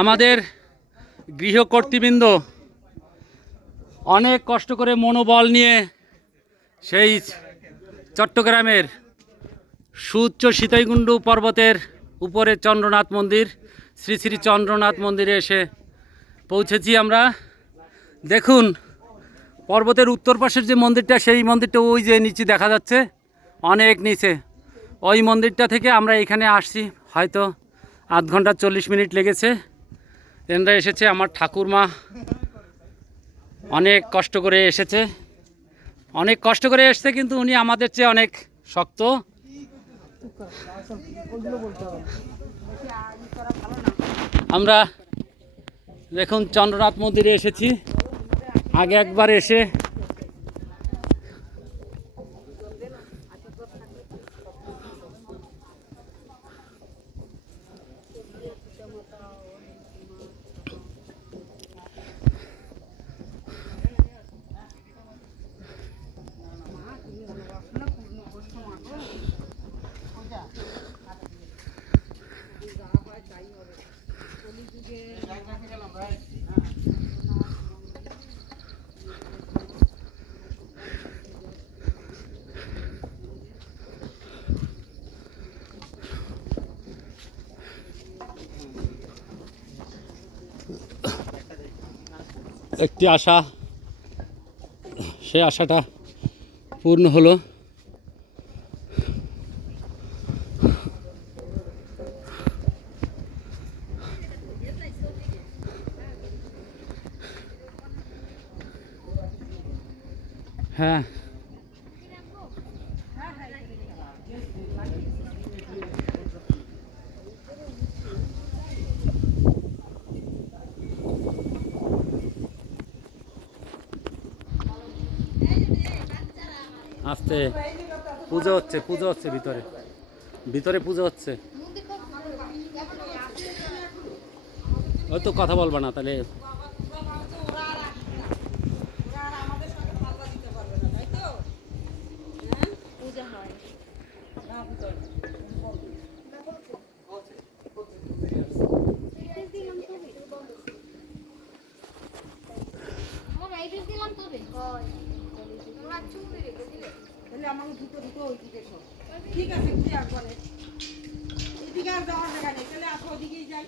আমাদের গৃহকর্তৃবৃন্দ অনেক কষ্ট করে মনোবল নিয়ে সেই চট্টগ্রামের সুউচ্চ সীতাইকুণ্ডু পর্বতের উপরে চন্দ্রনাথ মন্দির, শ্রী শ্রী চন্দ্রনাথ মন্দিরে এসে পৌঁছেছি আমরা। দেখুন পর্বতের উত্তর পাশের যে মন্দিরটা, সেই মন্দিরটা ওই যে নিচে দেখা যাচ্ছে, অনেক নিচে। ওই মন্দিরটা থেকে আমরা এখানে আসছি, হয়তো আধ ঘন্টা 40 মিনিট লেগেছে। এনরা এসেছে, আমার ঠাকুরমা অনেক কষ্ট করে এসেছে, অনেক কষ্ট করে এসছে, কিন্তু উনি আমাদের চেয়ে অনেক শক্ত। আমরা দেখুন চন্দ্রনাথ মন্দিরে এসেছি, আগে একবার এসে একটি আশা, সে আশাটা পূর্ণ হলো। হ্যাঁ, আস্তে পুজো হচ্ছে, পুজো হচ্ছে, ভিতরে ভিতরে পুজো হচ্ছে। ওই তো কথা বলবা না তাহলে। ঠিক আছে, এদিকে আর যাওয়ার জায়গা নেই, তাহলে আসো ওদিকেই যাই।